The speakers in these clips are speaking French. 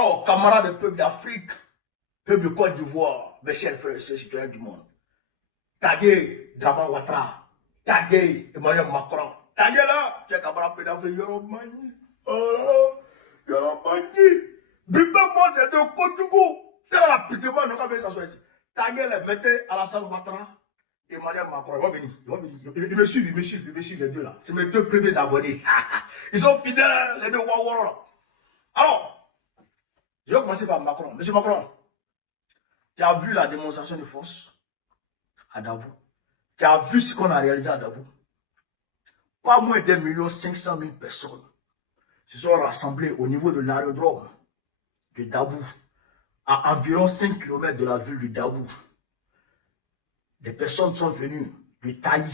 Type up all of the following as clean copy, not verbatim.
Alors, camarades des peuples d'Afrique, peuple de Côte d'Ivoire, mes chers frères et citoyens du monde, taguez Draman Ouattara, taguez Emmanuel Macron, taguez là, c'est camarade peu d'Afrique, Yoromani, Yoromani, Bimba moi c'est de Côte d'Ivoire, très rapidement, nous avons ça ici. Taguez les, mettez Alassane Ouattara, Emmanuel Macron, ils vont venir, ils me suivent les deux là, c'est mes deux premiers abonnés, ils sont fidèles, les deux Wawara là. Alors, je vais commencer par Macron. Monsieur Macron, tu as vu la démonstration de force à Dabou. Tu as vu ce qu'on a réalisé à Dabou. Pas moins d'1,5 million personnes se sont rassemblées au niveau de l'aérodrome de Dabou, à environ 5 km de la ville de Dabou. Des personnes sont venues de Taï,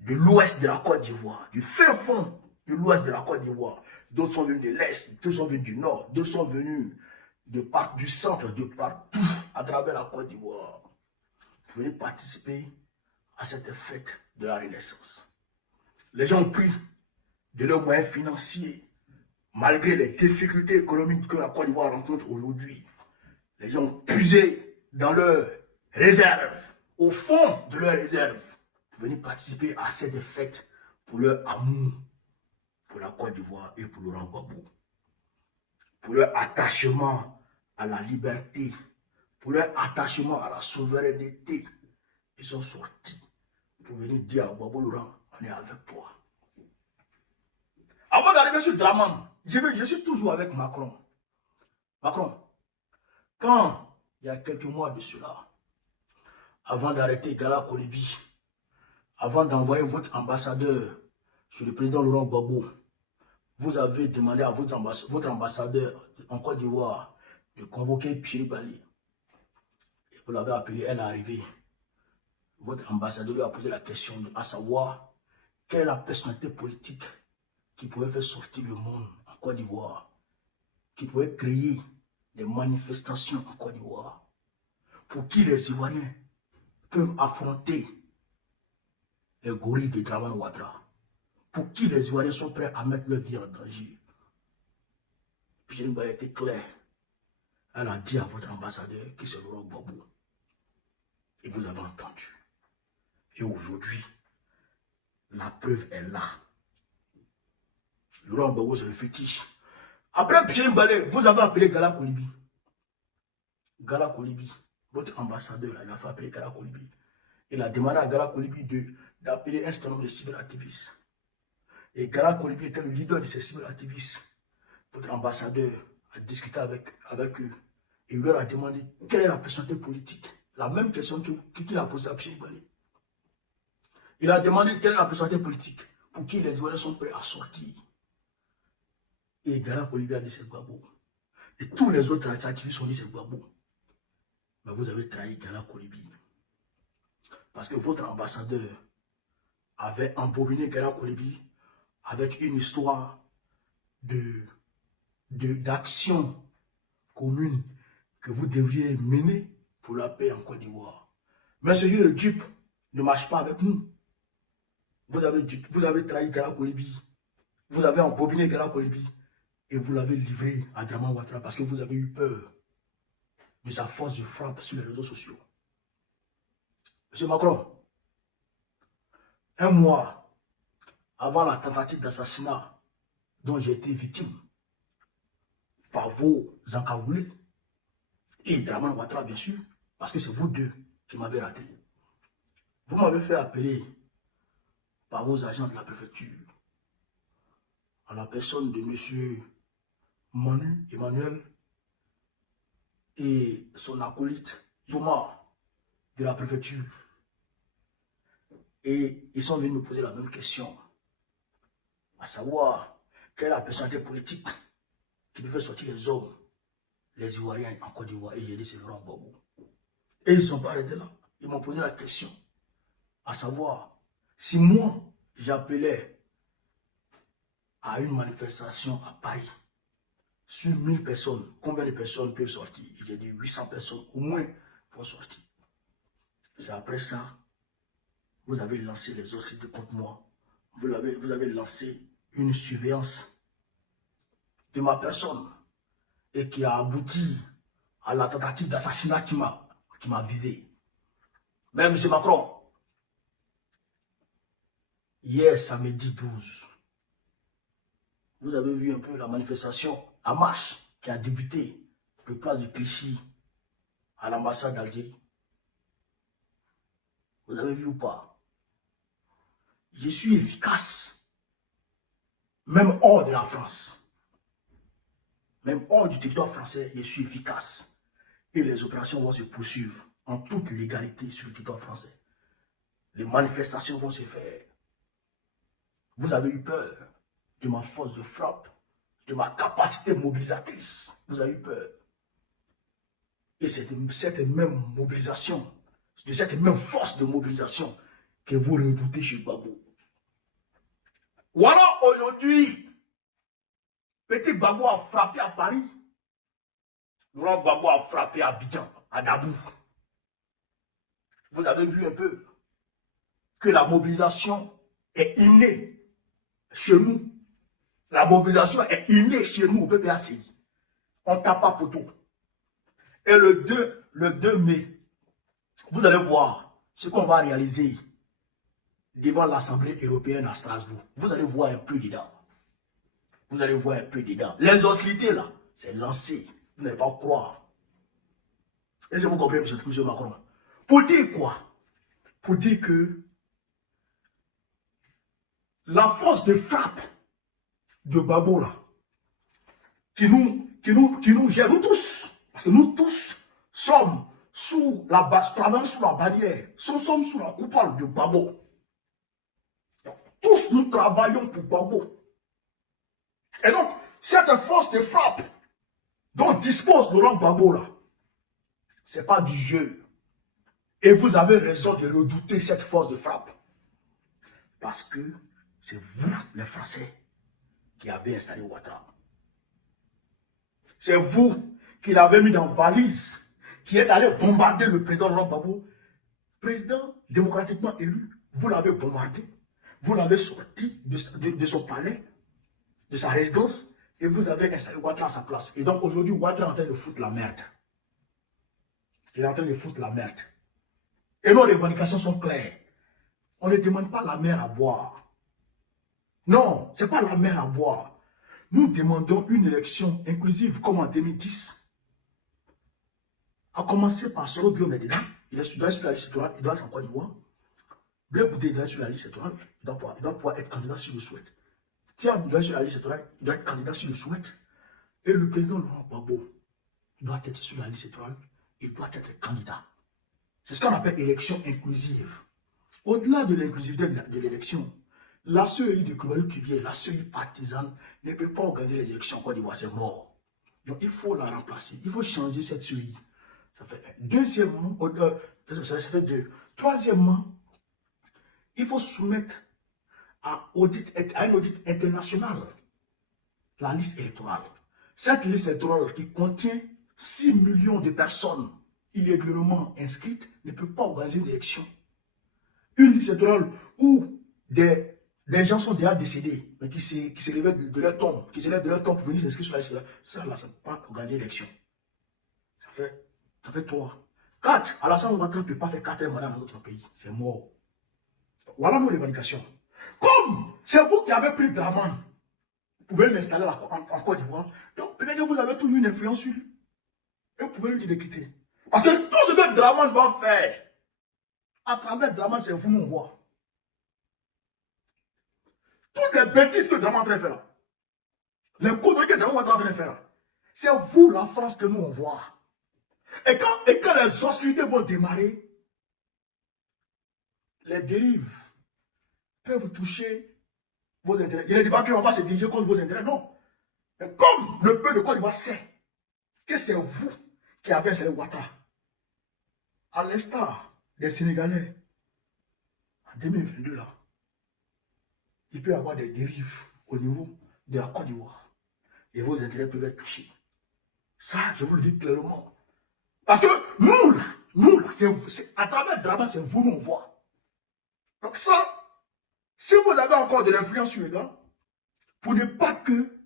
de l'ouest de la Côte d'Ivoire, du fin fond de l'ouest de la Côte d'Ivoire. D'autres sont venus de l'est, d'autres sont venus du nord, d'autres sont venus du centre, de partout à travers la Côte d'Ivoire. Vous venez participer à cette fête de la Renaissance. Les gens ont pris de leurs moyens financiers, malgré les difficultés économiques que la Côte d'Ivoire rencontre aujourd'hui. Les gens ont puisé dans leurs réserves, au fond de leurs réserves, pour venir participer à cette fête pour leur amour pour la Côte d'Ivoire et pour Laurent Gbagbo, pour leur attachement à la liberté, pour leur attachement à la souveraineté. Ils sont sortis pour venir dire à Gbagbo Laurent, on est avec toi. Avant d'arriver sur Draman, je suis toujours avec Macron. Macron, quand il y a quelques mois de cela, avant d'arrêter Gala Kolibi, avant d'envoyer votre ambassadeur sur le président Laurent Gbagbo, vous avez demandé à votre ambassadeur en Côte d'Ivoire de convoquer Pierre Bali. Vous l'avez appelé, elle est arrivée. Votre ambassadeur lui a posé la question à savoir quelle est la personnalité politique qui pouvait faire sortir le monde en Côte d'Ivoire, qui pouvait créer des manifestations en Côte d'Ivoire, pour qui les Ivoiriens peuvent affronter les gorilles de Draman Ouattara, pour qui les Ivoiriens sont prêts à mettre leur vie en danger. Pierre Bali était clair. Elle a dit à votre ambassadeur que c'est Laurent Gbagbo. Et vous avez entendu. Et aujourd'hui, la preuve est là. Laurent Gbagbo, c'est le fétiche. Après Pierre Bali, vous avez appelé Gala Kolibi. Gala Kolibi, votre ambassadeur, il a fait appeler Gala Kolibi. Il a demandé à Gala Kolibi d'appeler un certain nombre de cyberactivistes. Et Gala Kolibi était le leader de ces cyberactivistes. Votre ambassadeur a discuté avec eux. Et il leur a demandé quelle est la personnalité politique. La même question qu'il a posée à Pierre Bali. Il a demandé quelle est la personnalité politique pour qui les Ivoiriens sont prêts à sortir. Et Gala Kolibi a dit c'est Gbagbo. Et tous les autres activistes ont dit c'est Gbagbo. Mais vous avez trahi Gala Kolibi. Parce que votre ambassadeur avait embobiné Gala Kolibi avec une histoire d'action commune que vous devriez mener pour la paix en Côte d'Ivoire. Mais ce jeu de dupe ne marche pas avec nous. Vous avez trahi Gala Kolibi. Vous avez embobiné Gala Kolibi. Et vous l'avez livré à Draman Ouattara parce que vous avez eu peur de sa force de frappe sur les réseaux sociaux. Monsieur Macron, un mois avant la tentative d'assassinat dont j'ai été victime par vos encagoulés et Draman Ouattara, bien sûr, parce que c'est vous deux qui m'avez raté. Vous m'avez fait appeler par vos agents de la préfecture à la personne de M. Manu Emmanuel et son acolyte Thomas de la préfecture. Et ils sont venus me poser la même question, à savoir quelle est la personnalité politique qui peut faire sortir les hommes, les Ivoiriens en Côte d'Ivoire. Et j'ai dit c'est Laurent Gbagbo. Et ils ne sont pas arrêtés là. Ils m'ont posé la question, à savoir si moi j'appelais à une manifestation à Paris, sur 1000 personnes, combien de personnes peuvent sortir? J'ai dit 800 personnes au moins vont sortir. C'est après ça, vous avez lancé les hostilités contre moi. Vous avez lancé une surveillance de ma personne. et qui a abouti à la tentative d'assassinat qui m'a visé. Mais M. Macron, hier samedi 12, vous avez vu un peu la manifestation, la marche qui a débuté de place de Clichy à l'ambassade d'Algérie. Vous avez vu ou pas? Je suis efficace, même hors de la France. Même hors du territoire français, je suis efficace. Et les opérations vont se poursuivre en toute légalité sur le territoire français. Les manifestations vont se faire. Vous avez eu peur de ma force de frappe, de ma capacité mobilisatrice. Vous avez eu peur. Et c'est de cette même mobilisation, de cette même force de mobilisation que vous redoutez chez Gbagbo. Voilà aujourd'hui, petit Gbagbo a frappé à Paris. Laurent Gbagbo a frappé à Abidjan, à Dabou. Vous avez vu un peu que la mobilisation est innée chez nous. La mobilisation est innée chez nous au PPACI. On tape pas poteau. Et le 2 mai, vous allez voir ce qu'on va réaliser devant l'Assemblée européenne à Strasbourg. Vous allez voir un peu dedans. Vous allez voir un peu dedans. Les hostilités là, c'est lancé. Vous n'allez pas croire. Est-ce que vous comprenez, M. Macron? Pour dire quoi? Pour dire que la force de frappe de Gbagbo là, qui nous gère, nous tous, parce que nous tous sommes sous la base, travaillons sous la barrière, sommes sous la coupole de Gbagbo. Tous nous travaillons pour Gbagbo. Et donc, cette force de frappe dont dispose Laurent Gbagbo là, c'est pas du jeu. Et vous avez raison de redouter cette force de frappe. Parce que c'est vous, les Français, qui avez installé Ouattara. C'est vous qui l'avez mis dans valise, qui est allé bombarder le président Laurent Gbagbo. Président démocratiquement élu, vous l'avez bombardé. Vous l'avez sorti de son palais, de sa résidence, et vous avez installé Ouattara à sa place. Et donc aujourd'hui, Ouattara est en train de foutre la merde. Il est en train de foutre la merde. Et nos revendications sont claires. On ne demande pas la mer à boire. Non, ce n'est pas la mer à boire. Nous demandons une élection inclusive comme en 2010. A commencer par Soro Guillaume dedans. Il est sur la liste électorale, il doit être en Côte d'Ivoire. Blaise Bouté doit être sur la liste électorale, il doit pouvoir être candidat s'il le souhaite. Thiam doit être sur la liste électorale, il doit être candidat s'il le souhaite. Et le président Laurent Gbagbo doit être sur la liste électorale, il doit être candidat. C'est ce qu'on appelle élection inclusive. Au-delà de l'inclusivité de l'élection, la CEI de Koulibaly-Cubier, la CEI partisane, ne peut pas organiser les élections en Côte d'Ivoire, c'est mort. Donc il faut la remplacer, il faut changer cette CEI. Ça fait deuxièmement, ça fait deux. Troisièmement, il faut soumettre à un audit international la liste électorale. Cette liste électorale qui contient 6 millions de personnes illégalement inscrites ne peut pas organiser une élection. Une liste électorale où des gens sont déjà décédés, mais qui se lèvent de leur tombe, pour venir s'inscrire sur la liste électorale, ça ne peut pas organiser l'élection. Ça fait 3. 4. Alassane Ouattara ne peut pas faire 4 mandats dans notre pays. C'est mort. Voilà nos revendications. Comme c'est vous qui avez pris Draman, vous pouvez l'installer en Côte d'Ivoire. Donc peut-être que vous avez toujours une influence sur lui. Et vous pouvez lui dire de quitter. Parce que tout ce que Draman va faire, à travers Draman, c'est vous nous voir. Toutes les bêtises que Draman est en train de faire là, les conneries que Draman est en train de faire là, c'est vous, la France, que nous on voit. Et quand les hostilités vont démarrer, les dérives peuvent toucher vos intérêts. Il ne dit pas qu'on va se diriger contre vos intérêts, non. Mais comme le peuple de Côte d'Ivoire sait que c'est vous qui avez installé Ouattara, à l'instar des Sénégalais, en 2022, là, il peut y avoir des dérives au niveau de la Côte d'Ivoire. Et vos intérêts peuvent être touchés. Ça, je vous le dis clairement. Parce que nous là, à travers le drama, c'est vous nous voit. Donc ça, si vous avez encore de l'influence sur les gars, pour ne pas que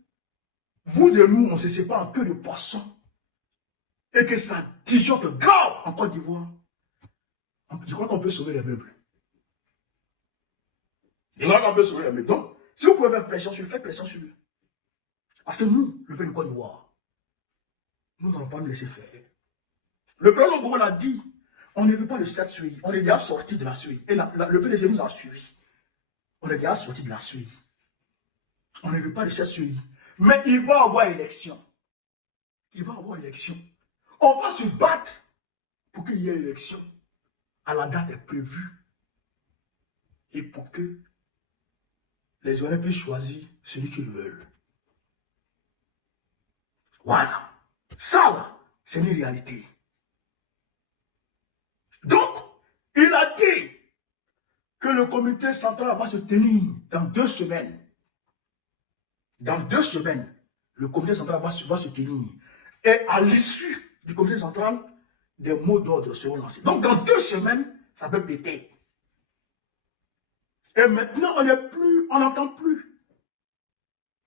vous et nous, on se sépare en queue de poisson. Et que ça disjoncte grave en Côte d'Ivoire. Je crois qu'on peut sauver les meubles. Je crois qu'on peut sauver les meubles. Donc, si vous pouvez faire pression sur lui, faites pression sur lui. Parce que nous, le peuple de Côte d'Ivoire, nous n'allons pas nous laisser faire. Le président Gbagbo l'a dit, on ne veut pas de cette suie. On est déjà sorti de la suie. Et le PDG nous a suivis. On est déjà sorti de la suie. On ne veut pas de cette suie. Mais il va avoir élection. Il va avoir élection. On va se battre pour qu'il y ait élection. À la date est prévue. Et pour que les Ivoiriens puissent choisir celui qu'ils veulent. Voilà. Ça, là, c'est une réalité. Donc, il a dit que le comité central va se tenir dans 2 semaines. Dans 2 semaines, le comité central va se tenir. Et à l'issue du comité central, des mots d'ordre seront lancés. Donc, dans 2 semaines, ça peut péter. Et maintenant, on n'entend plus.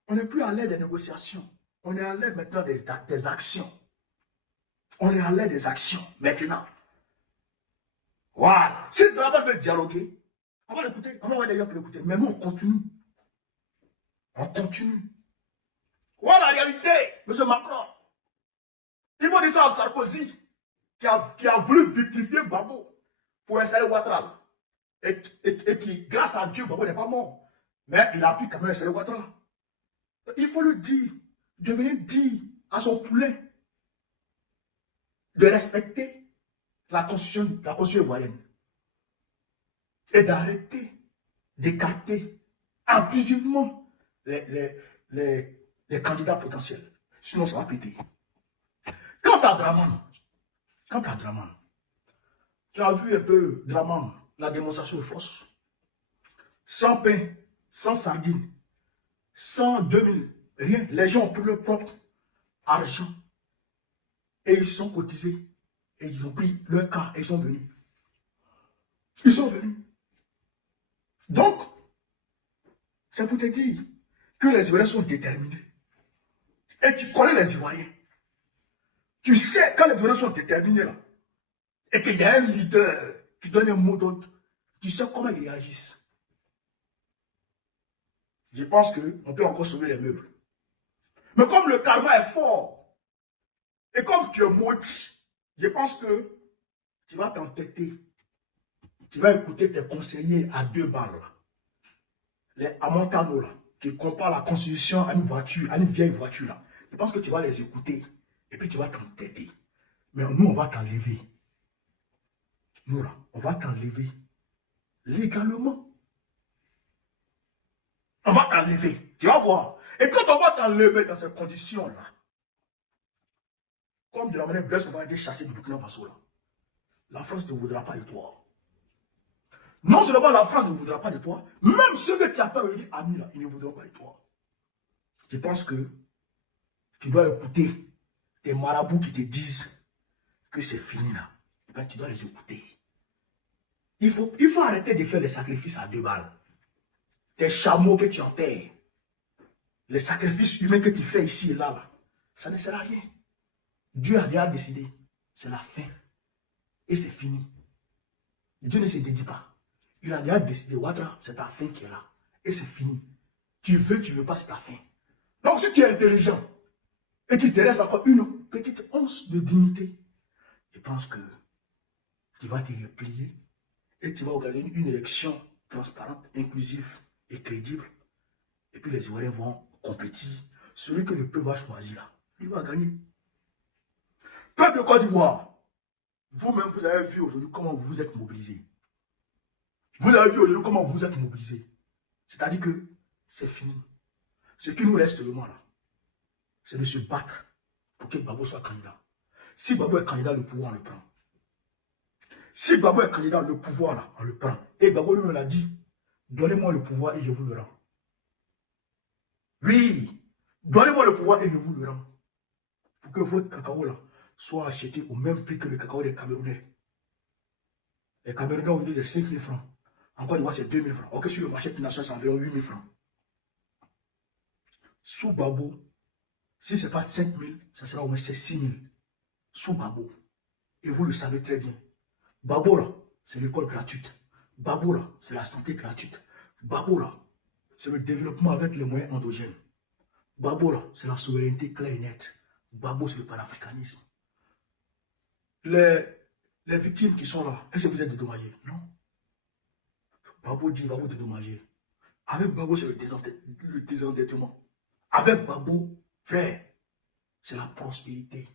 On n'est plus à l'aide des négociations. On est à l'aide maintenant des actions. On est à l'aide des actions, maintenant. Voilà. Si le travail veut dialoguer, on va l'écouter. On va d'ailleurs l'écouter. Mais nous, on continue. On continue. Voilà la réalité, M. Macron. Il faut dire ça à Sarkozy, qui a voulu vitrifier Gbagbo pour installer Ouattara. Et qui, grâce à Dieu, Gbagbo n'est pas mort. Mais il a pu quand même installer Ouattara. Il faut le dire, de venir dire à son poulet de respecter la constitution ivoirienne et d'arrêter d'écarter abusivement les candidats potentiels. Sinon, ça va péter. Quant à Draman, tu as vu un peu Draman, la démonstration de force. Sans pain, sans sardines, sans 2000, rien. Les gens ont pris leur propre argent et ils sont cotisés et ils ont pris leur cas et ils sont venus. Ils sont venus. Donc, c'est pour te dire que les Ivoiriens sont déterminés. Et tu connais les Ivoiriens. Tu sais, quand les Ivoiriens sont déterminés là, et qu'il y a un leader qui donne un mot d'ordre, tu sais comment ils réagissent. Je pense qu'on peut encore sauver les meubles. Mais comme le karma est fort, et comme tu es maudit, je pense que tu vas t'entêter. Tu vas écouter tes conseillers à 2 balles, là. Les Amontano, là, qui comparent la constitution à une voiture, à une vieille voiture, là. Je pense que tu vas les écouter, et puis tu vas t'entêter. Mais nous, on va t'enlever. Nous, là, on va t'enlever légalement. On va t'enlever. Tu vas voir. Et quand on va t'enlever dans ces conditions-là, comme de la manière Blaise, on va être chassé du Burkina Faso, là, la France ne voudra pas de toi. Non seulement la France ne voudra pas de toi, même ceux que tu appelles aujourd'hui amis, là, ils ne voudront pas de toi. Je pense que tu dois écouter les marabouts qui te disent que c'est fini là. Et bien, tu dois les écouter. Il faut arrêter de faire des sacrifices à 2 balles. Tes chameaux que tu enterres, les sacrifices humains que tu fais ici et là, là, ça ne sert à rien. Dieu a déjà décidé. C'est la fin. Et c'est fini. Dieu ne se dédie pas. Il a déjà décidé, Ouattara, c'est ta fin qui est là. Et c'est fini. Tu veux pas, c'est ta fin. Donc si tu es intelligent et tu te restes encore une petite once de dignité, je pense que tu vas te replier et tu vas organiser une élection transparente, inclusive et crédible. Et puis les Ivoiriens vont compétir. Celui que le peuple va choisir là, il va gagner. Peuple de Côte d'Ivoire, vous-même, vous avez vu aujourd'hui comment vous êtes mobilisés. Vous avez vu aujourd'hui comment vous êtes mobilisés. C'est-à-dire que c'est fini. Ce qui nous reste seulement là, c'est de se battre pour que Gbagbo soit candidat. Si Gbagbo est candidat, le pouvoir, on le prend. Si Gbagbo est candidat, le pouvoir, là, on le prend. Et Gbagbo lui-même l'a dit, donnez-moi le pouvoir et je vous le rends. Oui, donnez-moi le pouvoir et je vous le rends. Pour que votre cacao là soit acheté au même prix que le cacao des Camerounais. Les Camerounais aujourd'hui c'est 5 000 francs. Encore une fois c'est 2 000 francs. Ok, sur le marché international c'est environ 8 000 francs. Sous Gbagbo, Si ce n'est pas 5 000, ça sera au moins 6 000 sous Babo. Et vous le savez très bien. Babo là, c'est l'école gratuite. Babo là, c'est la santé gratuite. Babo là, c'est le développement avec les moyens endogènes. Babo là, c'est la souveraineté claire et nette. Babo, c'est le panafricanisme. Les victimes qui sont là, est-ce que vous êtes dédommagés? Non. Babo dit, Babo dédommagé. Avec Babo, c'est le désendettement. Avec Babo, frère, c'est la prospérité.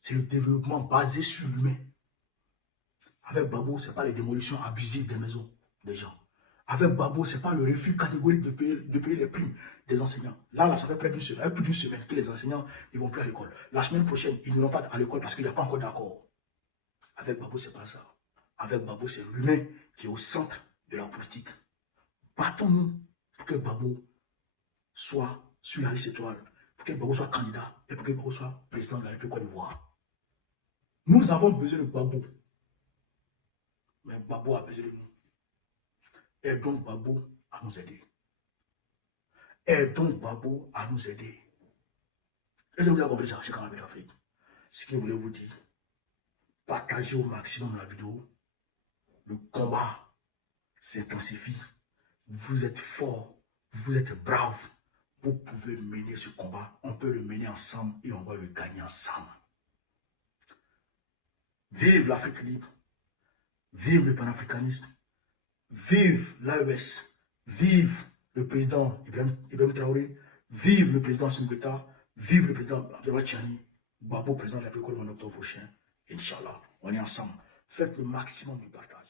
C'est le développement basé sur l'humain. Avec Babo, ce n'est pas les démolitions abusives des maisons des gens. Avec Babo, ce n'est pas le refus catégorique de payer les primes des enseignants. Là, ça fait plus d'une semaine que les enseignants ne vont plus à l'école. La semaine prochaine, ils n'iront pas à l'école parce qu'il n'y a pas encore d'accord. Avec Babo, ce n'est pas ça. Avec Babo, c'est l'humain qui est au centre de la politique. Battons-nous pour que Babo soit sur la liste étoile, pour que Babo soit candidat et pour que Babo soit président de la République Côte d'Ivoire. Nous avons besoin de Babo. Mais Babo a besoin de nous. Aidons Babo à nous aider. Aidons Babo à nous aider. Est-ce que vous avez compris ça chez Canal d'Afrique? Ce que je voulais vous dire, partagez au maximum la vidéo. Le combat s'intensifie. Vous êtes forts, vous êtes braves. Vous pouvez mener ce combat. On peut le mener ensemble et on va le gagner ensemble. Vive l'Afrique libre. Vive le panafricanisme. Vive l'AES. Vive le président Ibrahim Traoré. Vive le président Sungeta. Vive le président Abdelwahid Chani. Babo, président de la République en octobre prochain. Inch'Allah, on est ensemble. Faites le maximum de partage.